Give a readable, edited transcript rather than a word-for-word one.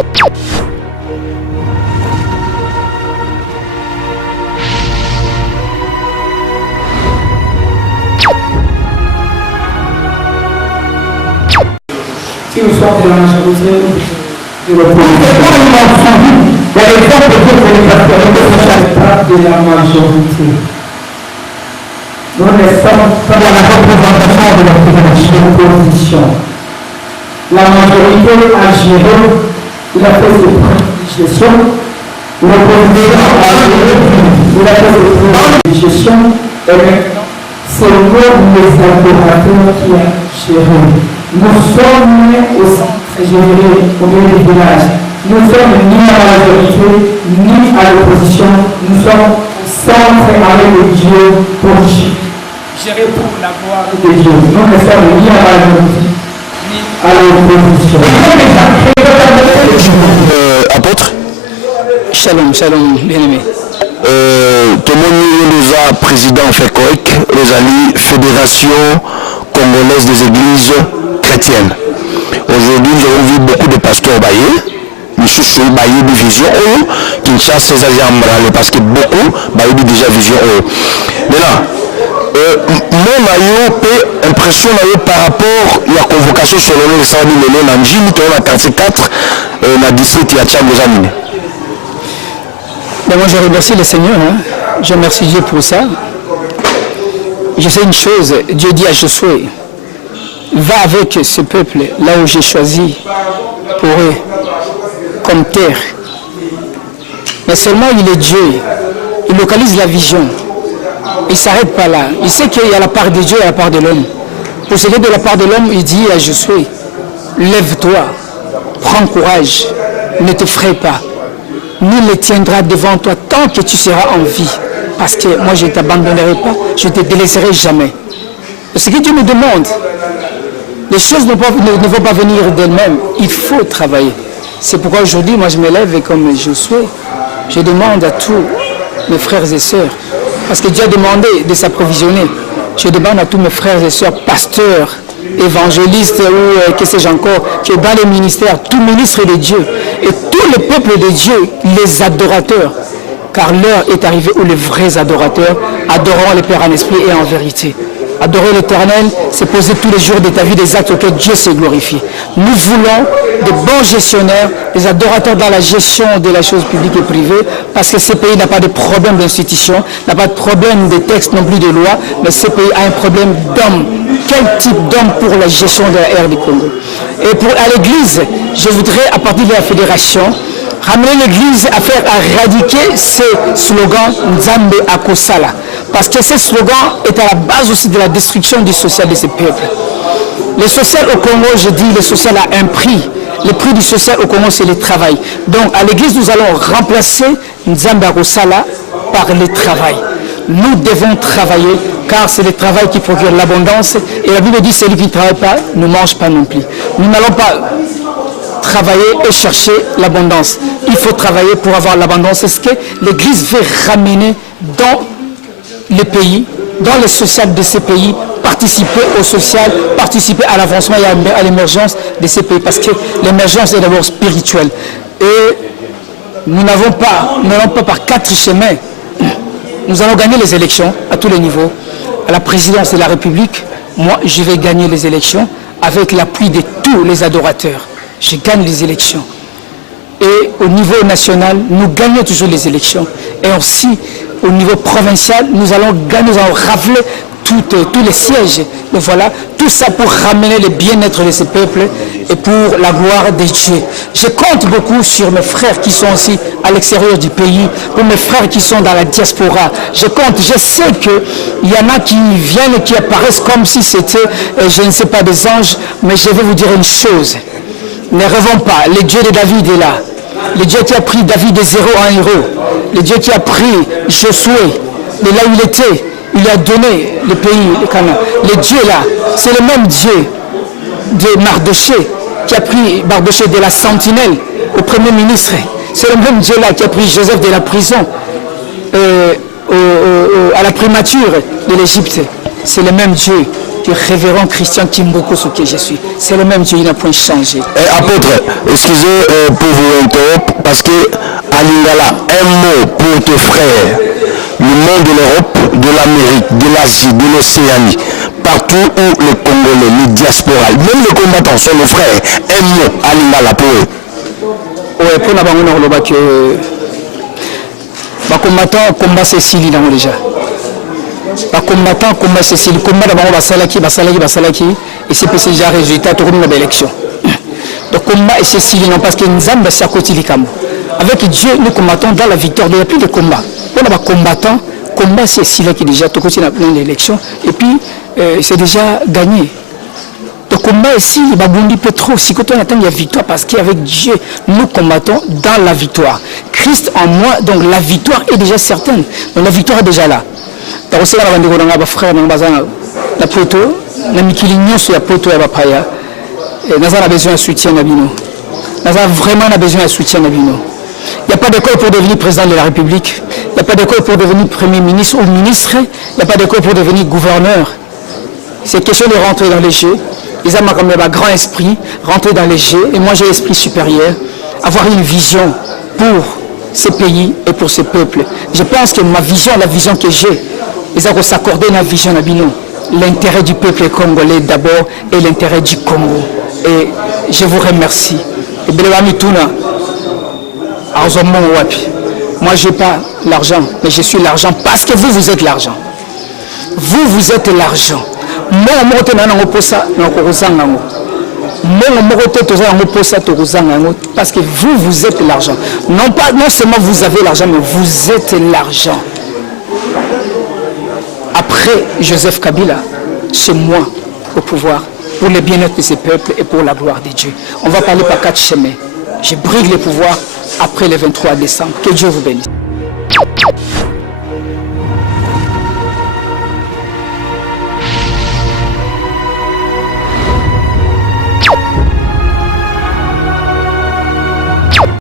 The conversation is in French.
Si nous sommes de la majorité de l'opposition, il y a l'exemple de la majorité. Nous ne sommes pas dans la représentation de l'opposition. La majorité a géré, il a fait ses gestions. L'opposition a géré, il a fait ses gestions. Et maintenant, c'est nous les adorateurs qui a géré. Nous sommes au centre géré, au milieu du village. Nous sommes ni à la majorité, ni à l'opposition. Nous sommes au centre avec le Dieu pour gérer pour la gloire de Dieu. Nous ne sommes ni à la majorité, ni à l'opposition. Apôtre Shalom, shalom, bien-aimé. Tout le monde nous a président FECOEC, Rosalie, Fédération Congolaise des Églises Chrétiennes. Aujourd'hui, nous avons vu beaucoup de pasteurs baillés. Nous sommes baillés de vision qui ne chassent ces agents parce que beaucoup baillés déjà vision. Maintenant, moi, j'ai impression par rapport à la convocation sur le nom de Sadi Lelo Namji, nous avons la 44 dans le district de Tchambozamine. Moi, je remercie le Seigneur. Je remercie Dieu pour ça. Je sais une chose, Dieu dit à Josué, va avec ce peuple là où j'ai choisi pour eux comme terre. Mais seulement il est Dieu. Il localise la vision. Il ne s'arrête pas là. Il sait qu'il y a la part de Dieu et la part de l'homme. Pour ce qui est de la part de l'homme, il dit à Josué, lève-toi, prends courage, ne te fraie pas. Nul ne tiendra devant toi tant que tu seras en vie. Parce que moi, je ne t'abandonnerai pas, je ne te délaisserai jamais. Ce que Dieu nous demande, les choses ne vont pas venir d'elles-mêmes. Il faut travailler. C'est pourquoi aujourd'hui, moi, je me lève et comme Josué, je demande à tous mes frères et sœurs, parce que Dieu a demandé de s'approvisionner. Je demande à tous mes frères et sœurs, pasteurs, évangélistes ou que sais-je encore, qui est dans les ministères, tout ministre de Dieu, et tout le peuple de Dieu, les adorateurs, car l'heure est arrivée où les vrais adorateurs adoreront le Père en esprit et en vérité. Adorer l'Éternel, c'est poser tous les jours de ta vie des actes auxquels Dieu s'est glorifié. Nous voulons de bons gestionnaires, des adorateurs dans la gestion de la chose publique et privée, parce que ce pays n'a pas de problème d'institution, n'a pas de problème de texte non plus de loi, mais ce pays a un problème d'homme. Quel type d'homme pour la gestion de la ère du Congo? Et à l'Église, je voudrais, à partir de la fédération, ramener l'Église à éradiquer ce slogan Nzambe Akosala. Parce que ce slogan est à la base aussi de la destruction du social de ces peuples. Le social au Congo, je dis, le social a un prix. Le prix du social au Congo, c'est le travail. Donc à l'Église, nous allons remplacer Nzambe Akosala par le travail. Nous devons travailler, car c'est le travail qui procure l'abondance. Et la Bible dit, celui qui ne travaille pas ne mange pas non plus. Nous n'allons pas travailler et chercher l'abondance. Il faut travailler pour avoir l'abondance. C'est ce que l'Église veut ramener dans les pays, dans le social de ces pays, participer au social, participer à l'avancement et à l'émergence de ces pays. Parce que l'émergence est d'abord spirituelle. Et nous n'allons pas par 4 chemins. Nous allons gagner les élections à tous les niveaux. À la présidence de la République, moi, je vais gagner les élections avec l'appui de tous les adorateurs. Je gagne les élections. Et au niveau national, nous gagnons toujours les élections. Et aussi, au niveau provincial, nous allons rafler tous les sièges. Donc voilà, tout ça pour ramener le bien-être de ces peuples et pour la gloire de Dieu. Je compte beaucoup sur mes frères qui sont aussi à l'extérieur du pays, pour mes frères qui sont dans la diaspora. Je sais qu'il y en a qui viennent et qui apparaissent comme si c'était, je ne sais pas, des anges, mais je vais vous dire une chose. Ne rêvons pas, le Dieu de David est là. Le Dieu qui a pris David de 0 à 1 héros. Le Dieu qui a pris Josué de là où il était. Il a donné le pays, le Canaan. Le Dieu là, c'est le même Dieu de Mardoché qui a pris Mardoché de la sentinelle au premier ministre. C'est le même Dieu là qui a pris Joseph de la prison à la primature de l'Égypte. C'est le même Dieu que révérend Christian Kimboko, ce que je suis. C'est le même Dieu, il n'a point changé. Apôtre, excusez pour vous interrompre, parce que à Lingala, un mot pour tes frères, le monde de l'Europe, de l'Amérique, de l'Asie, de l'Océanie, partout où les Congolais, les diasporas, même les combattants sont nos frères, un mot à Lingala pour eux. Oui, pour la banque, que les combattants, combat Cécile déjà. Les combattants, combat Cécile, combat d'abord Basalaki, et c'est déjà résultat de l'élection. Donc combat et Cécile, non, parce que nous sommes à côté du Cameroun. Avec Dieu, nous combattons dans la victoire. Il n'y a plus de combat. Pour les combattants, combat Cécile qui est déjà tout côté dans l'élection, et puis c'est déjà gagné. Le combat ici, il va bondir peu trop. Si quand on attend la victoire, parce qu'avec Dieu, nous combattons dans la victoire. Christ en moi, donc la victoire est déjà certaine. Donc la victoire est déjà là. Donc c'est là que frère, la poto, la mikilignon sur la poto et la paya. Nous avons besoin de soutien à Bino. Nous avons vraiment besoin de soutien à Bino. Il n'y a pas d'école pour devenir président de la République. Il n'y a pas d'école pour devenir premier ministre ou ministre. Il n'y a pas d'école pour devenir gouverneur. C'est question de rentrer dans les jeux. Ils ont comme un grand esprit, rentrer dans les jeux. Et moi, j'ai l'esprit supérieur. Avoir une vision pour ces pays et pour ces peuples. Je pense que ma vision, la vision que j'ai, ils ont s'accorder dans la vision de Bino. L'intérêt du peuple congolais d'abord et l'intérêt du Congo. Et je vous remercie. Et moi, je n'ai pas l'argent, mais je suis l'argent parce que vous, vous êtes l'argent. Vous, vous êtes l'argent. Parce que vous, vous êtes l'argent. Non seulement vous avez l'argent, mais vous êtes l'argent. Après Joseph Kabila, c'est moi au pouvoir, pour le bien-être de ces peuples et pour la gloire de Dieu. On va parler par 4 chemins. Je brille le pouvoir après le 23 décembre. Que Dieu vous bénisse.